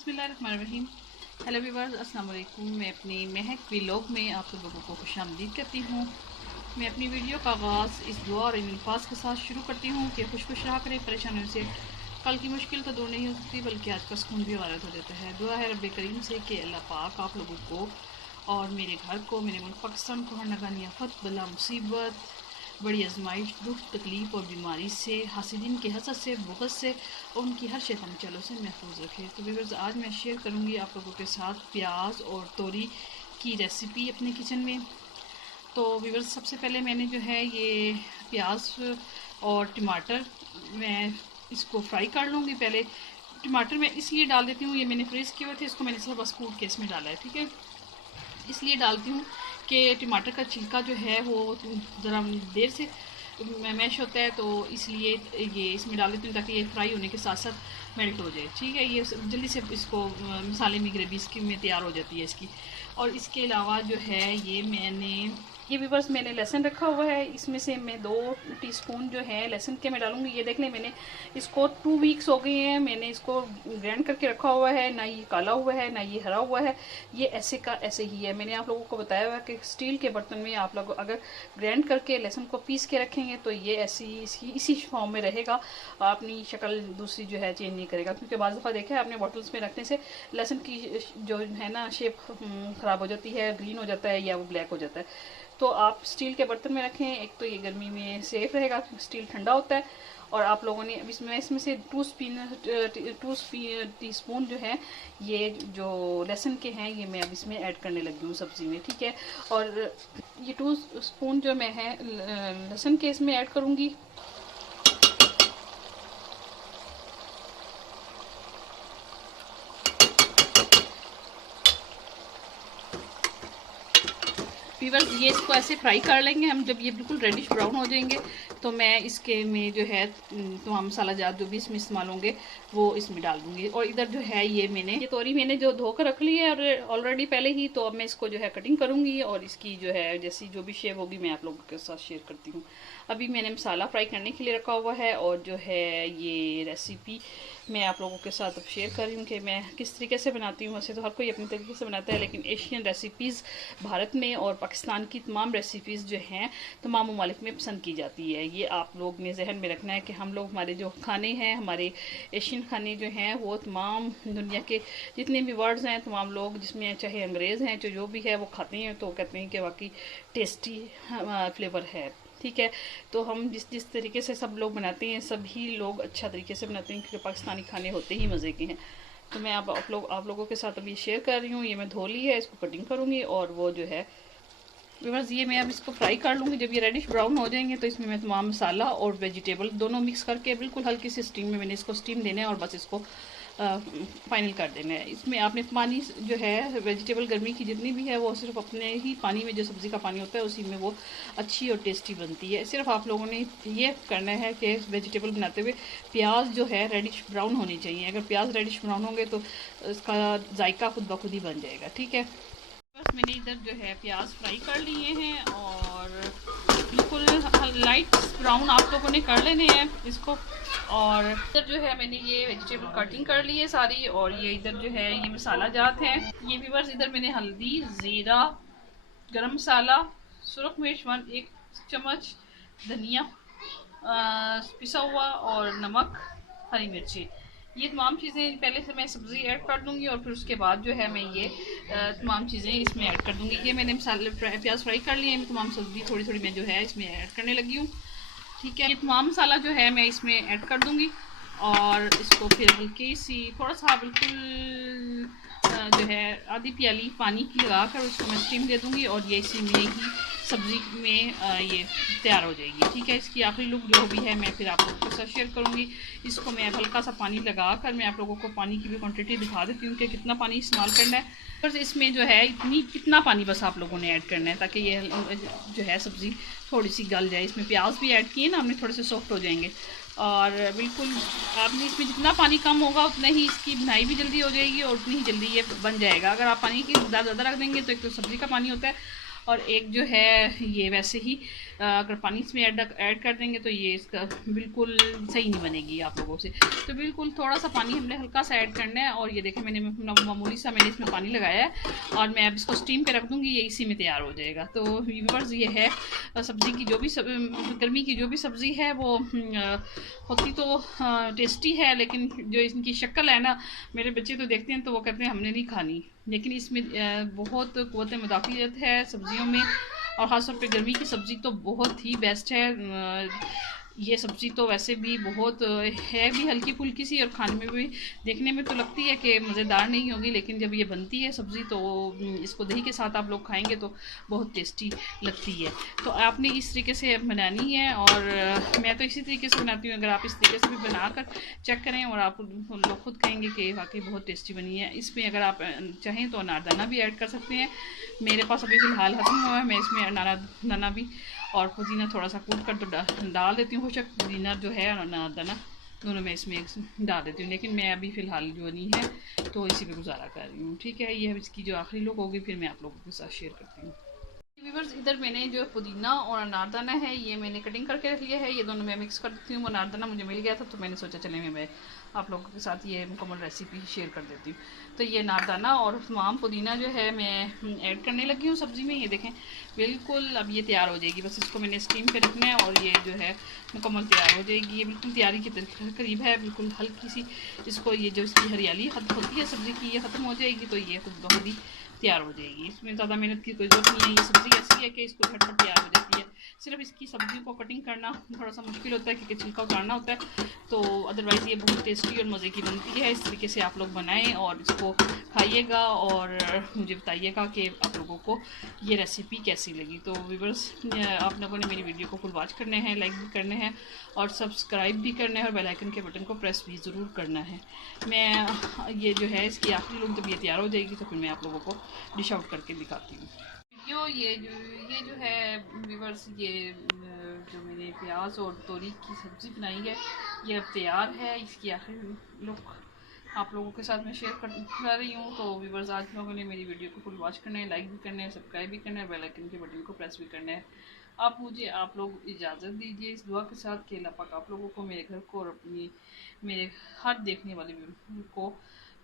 बिस्मिल्लाहिर्रहमानिर्रहीम। Hello viewers, अस्सलाम वालेकुम। मैं अपनी महक व्लॉग में आप सब लोगों को खुशामदीद कहती हूँ। मैं अपनी वीडियो का आगाज़ इस दुआ और इन अल्फाज के साथ शुरू करती हूँ कि खुश खुश रहा करें, परेशानियों से कल की मुश्किल तो दूर नहीं हो सकती बल्कि आज का सुकून भी वारद हो जाता है। दुआ है रब्बे करीम से कि अल्लाह पाक आप लोगों को और मेरे घर को, मेरे मुल्क पाकिस्तान को हर नगानी आफत, बला, मुसीबत, बड़ी आजमाइश, दुख, तकलीफ़ और बीमारी से, हासिदीन के हसद से, बुग़्ज़ से और उनकी हर शैतानी चालों से महफूज रखे। तो व्यूअर्स, आज मैं शेयर करूंगी आप लोगों के साथ प्याज और तोरी की रेसिपी अपने किचन में। तो व्यूअर्स, सबसे पहले मैंने जो है ये प्याज और टमाटर मैं इसको फ्राई कर लूँगी। पहले टमाटर मैं इसलिए डाल देती हूँ, ये मैंने फ्रीज़ किए हुए थे, इसको मैंने सब बस कूट के इसमें डाला है, ठीक है। इसलिए डालती हूँ कि टमाटर का छिलका जो है वो ज़रा देर से मैश होता है, तो इसलिए ये इसमें डाल देती हूँ ताकि ये फ्राई होने के साथ साथ मेल्ट हो जाए, ठीक है। ये जल्दी से इसको मसाले में ग्रेवी इसकी में तैयार हो जाती है इसकी। और इसके अलावा जो है ये व्यूअर्स मैंने लहसुन रखा हुआ है, इसमें से मैं 2 टीस्पून जो है लहसुन के मैं डालूंगी। ये देख लें, मैंने इसको 2 वीक्स हो गए हैं, मैंने इसको ग्राइंड करके रखा हुआ है, ना ये काला हुआ है ना ये हरा हुआ है, ये ऐसे का ऐसे ही है। मैंने आप लोगों को बताया हुआ है कि स्टील के बर्तन में आप लोग अगर ग्राइंड करके लहसुन को पीस के रखेंगे तो ये इसी फॉर्म में रहेगा, अपनी शक्ल दूसरी जो है चेंज नहीं करेगा। क्योंकि बाज़ दफ़ा देखा है आपने बॉटल्स में रखने से लहसुन की जो है ना शेप ख़राब हो जाती है, ग्रीन हो जाता है या वो ब्लैक हो जाता है। तो आप स्टील के बर्तन में रखें, एक तो ये गर्मी में सेफ रहेगा, स्टील ठंडा होता है। और आप लोगों ने इसमें से 2 टीस्पून जो है ये जो लहसुन के हैं ये मैं अब इसमें ऐड करने लगी हूँ सब्ज़ी में, ठीक है। और ये 2 स्पून जो मैं है लहसुन के इसमें ऐड करूँगी। व्यूअर्स, ये इसको ऐसे फ्राई कर लेंगे हम। जब ये बिल्कुल रेडिश ब्राउन हो जाएंगे तो मैं इसके में जो है तमाम मसाला जात जो भी इसमें इस्तेमाल होंगे वो इसमें डाल दूंगी। और इधर जो है ये तोरी मैंने जो धोकर रख ली है और ऑलरेडी पहले ही, तो अब मैं इसको जो है कटिंग करूँगी और इसकी जो है जैसी जो भी शेप होगी मैं आप लोगों के साथ शेयर करती हूँ। अभी मैंने मसाला फ्राई करने के लिए रखा हुआ है और जो है ये रेसिपी मैं आप लोगों के साथ अब शेयर कर रही हूँ कि मैं किस तरीके से बनाती हूँ। वैसे तो हर कोई अपने तरीके से बनाता है, लेकिन एशियन रेसिपीज़ भारत में और पाकिस्तान की तमाम रेसिपीज़ जो हैं तमाम ममालिक में पसंद की जाती है। ये आप लोग ने जहन में रखना है कि हम लोग हमारे जो खाने हैं, हमारे एशियन खाने जो हैं वो तमाम दुनिया के जितने भी वर्ड्स हैं तमाम लोग, जिसमें चाहे अंग्रेज़ हैं जो भी है वो खाते हैं तो कहते हैं कि वाकई टेस्टी फ्लेवर है, ठीक है। तो हम जिस तरीके से सब लोग बनाते हैं सभी लोग अच्छा तरीके से बनाते हैं, क्योंकि पाकिस्तानी खाने होते ही मज़े के हैं। तो मैं आप लोगों के साथ अभी शेयर कर रही हूँ। ये मैं धो ली है, इसको कटिंग करूँगी और वो जो है व्यूअर्स ये मैं अब इसको फ्राई कर लूँगी। जब ये रेडिश ब्राउन हो जाएंगे तो इसमें मैं तमाम मसाला और वेजिटेबल दोनों मिक्स करके बिल्कुल हल्की सी स्टीम में मैंने इसको स्टीम देना है और बस इसको फाइनल कर देना है। इसमें आपने पानी जो है वेजिटेबल गर्मी की जितनी भी है वो सिर्फ अपने ही पानी में, जो सब्ज़ी का पानी होता है उसी में वो अच्छी और टेस्टी बनती है। सिर्फ आप लोगों ने ये करना है कि वेजिटेबल बनाते हुए प्याज जो है रेडिश ब्राउन होनी चाहिए। अगर प्याज रेडिश ब्राउन होंगे तो इसका जायका खुद ब खुद ही बन जाएगा, ठीक है। बस मैंने इधर जो है प्याज फ्राई कर लिए हैं और बिल्कुल लाइट ब्राउन आप लोगों ने कर लेने हैं इसको। और इधर जो है मैंने ये वेजिटेबल कटिंग कर ली है सारी, और ये इधर जो है ये मसाला जात है। ये व्यूअर्स इधर मैंने हल्दी, ज़ीरा, गरम मसाला, सुरख मिर्च 1 चम्मच, धनिया पिसा हुआ और नमक, हरी मिर्ची, ये तमाम चीज़ें पहले से मैं सब्ज़ी ऐड कर दूंगी और फिर उसके बाद जो है मैं ये तमाम चीज़ें इसमें ऐड कर दूंगी। ये मैंने मसाले प्याज फ्राई कर लिए हैं, तमाम सब्ज़ी थोड़ी थोड़ी मैं जो है इसमें ऐड करने लगी हूँ, ठीक है। ये तमाम मसाला जो है मैं इसमें ऐड कर दूंगी और इसको फिर हल्की सी थोड़ा सा बिल्कुल जो है आधी प्याली पानी की लगा कर उसको मैं स्टीम दे दूंगी और ये इसी में ही सब्ज़ी में ये तैयार हो जाएगी, ठीक है। इसकी आखिरी लुक जो भी है मैं फिर आप लोगों के साथ शेयर करूँगी। इसको मैं हल्का सा पानी लगा कर मैं आप लोगों को पानी की भी क्वांटिटी दिखा देती हूँ कि कितना पानी इस्तेमाल करना है। बस इसमें जो है इतना पानी बस आप लोगों ने ऐड करना है ताकि ये जो है सब्ज़ी थोड़ी सी गल जाए। इसमें प्याज भी ऐड किए ना हमने, थोड़े से सॉफ्ट हो जाएंगे और बिल्कुल आपने इसमें जितना पानी कम होगा उतना ही इसकी बनाई भी जल्दी हो जाएगी और उतनी ही जल्दी ये बन जाएगा। अगर आप पानी की ज़्यादा रख देंगे तो एक तो सब्ज़ी का पानी होता है और एक जो है ये वैसे ही अगर पानी इसमें ऐड कर देंगे तो ये इसका बिल्कुल सही नहीं बनेगी आप लोगों से। तो बिल्कुल थोड़ा सा पानी हमने हल्का सा ऐड करना है। और ये देखें मैंने मामूली सा मैंने इसमें पानी लगाया है और मैं अब इसको स्टीम पे रख दूँगी, ये इसी में तैयार हो जाएगा। तो व्यूअर्स ये है सब्ज़ी की जो भी गर्मी की जो भी सब्ज़ी है वो होती तो टेस्टी है, लेकिन जो इनकी शक्ल है ना, मेरे बच्चे तो देखते हैं तो वो कहते हैं हमने नहीं खानी। लेकिन इसमें बहुत क़ुव्वत मुदाफ़ियत है सब्ज़ियों में, और ख़ासतौर पे गर्मी की सब्ज़ी तो बहुत ही बेस्ट है। ये सब्ज़ी तो वैसे भी बहुत है भी हल्की फुल्की सी, और खाने में भी देखने में तो लगती है कि मज़ेदार नहीं होगी, लेकिन जब ये बनती है सब्ज़ी तो इसको दही के साथ आप लोग खाएंगे तो बहुत टेस्टी लगती है। तो आपने इस तरीके से बनानी है, और मैं तो इसी तरीके से बनाती हूँ। अगर आप इस तरीके से भी बनाकर चेक करें और आप लोग खुद कहेंगे कि वाकई बहुत टेस्टी बनी है। इसमें अगर आप चाहें तो अनारदाना भी ऐड कर सकते हैं। मेरे पास अभी फ़िलहाल ख़त्म हुआ है, मैं इसमें अनारदाना भी और पुदीना थोड़ा सा कूट कर तो डाल देती हूँ। बेशक पुदीना जो है और अनारदाना दोनों मैं इसमें डाल देती हूँ, लेकिन मैं अभी फ़िलहाल जो नहीं है तो इसी पे गुजारा कर रही हूँ। ठीक है, ये इसकी जो आखिरी लुक होगी फिर मैं आप लोगों के साथ शेयर करती हूँ। व्यूअर्स इधर मैंने जो पुदीना और अनारदाना है ये मैंने कटिंग करके रख लिया है, ये दोनों मैं मिक्स कर देती हूँ। अनारदाना मुझे मिल गया था तो मैंने सोचा चले मैं आप लोगों के साथ ये मुकम्मल रेसिपी शेयर कर देती हूँ। तो ये अनारदाना और तमाम पुदीना जो है मैं ऐड करने लगी हूँ सब्ज़ी में। ये देखें बिल्कुल अब ये तैयार हो जाएगी, बस इसको मैंने स्टीम पे रखना है और ये जो है मुकम्मल तैयार हो जाएगी। ये बिल्कुल तैयारी के करीब है, बिल्कुल हल्की सी इसको ये जो इसकी हरियाली होती है सब्ज़ी की ये ख़त्म हो जाएगी तो ये खुद बहुत ही तैयार हो जाएगी। इसमें ज़्यादा मेहनत की कोई ज़रूरत नहीं है। ये सब्ज़ी ऐसी है कि इसको झटपट तैयार हो जाती है। सिर्फ इसकी सब्ज़ियों को कटिंग करना थोड़ा सा मुश्किल होता है क्योंकि छिलका उतारना होता है, तो अदरवाइज़ ये बहुत टेस्टी और मज़े की बनती है। इस तरीके से आप लोग बनाएं और इसको खाइएगा और मुझे बताइएगा कि आप लोगों को ये रेसिपी कैसी लगी। तो व्यूअर्स आप लोगों ने मेरी वीडियो को फुल वॉच करने हैं, लाइक भी करने हैं और सब्सक्राइब भी करना है और बेल आइकन के बटन को प्रेस भी ज़रूर करना है। मैं ये जो है इसकी आखिरी लुक जब ये तैयार हो जाएगी तो फिर मैं आप लोगों को डिश आउट करके दिखाती हूँ। ये जो है व्यूअर्स ये जो मैंने प्याज और तोरी की सब्ज़ी बनाई है ये अब तैयार है। इसकी आखिरी लुक आप लोगों के साथ मैं शेयर कर रही हूँ। तो व्यूअर्स आज लोगों ने मेरी वीडियो को फुल वॉच करना है, लाइक भी करना है, सब्सक्राइब भी करना है, बेल आइकन के बटन को प्रेस भी करना है। आप लोग इजाज़त दीजिए इस दुआ के साथ कि अल्लाह पाक आप लोगों को, मेरे घर को और अपनी मेरे हर देखने वाले को,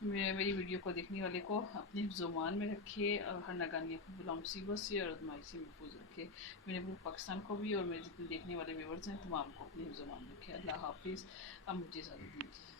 मेरी वीडियो को देखने वाले को अपने हिफ्ज़-ओ-मान में रखे और हर नाकानी अपनी बला मुसीबत से और आज़माइश से महफूज रखे। मेरे मुल्क पाकिस्तान को भी और मेरे जितने देखने वाले व्यूअर्स हैं तमाम को अपने हिफ्ज़-ओ-मान में रखे। अल्लाह हाफिज़। अब मुझे इजाज़त दीजिए।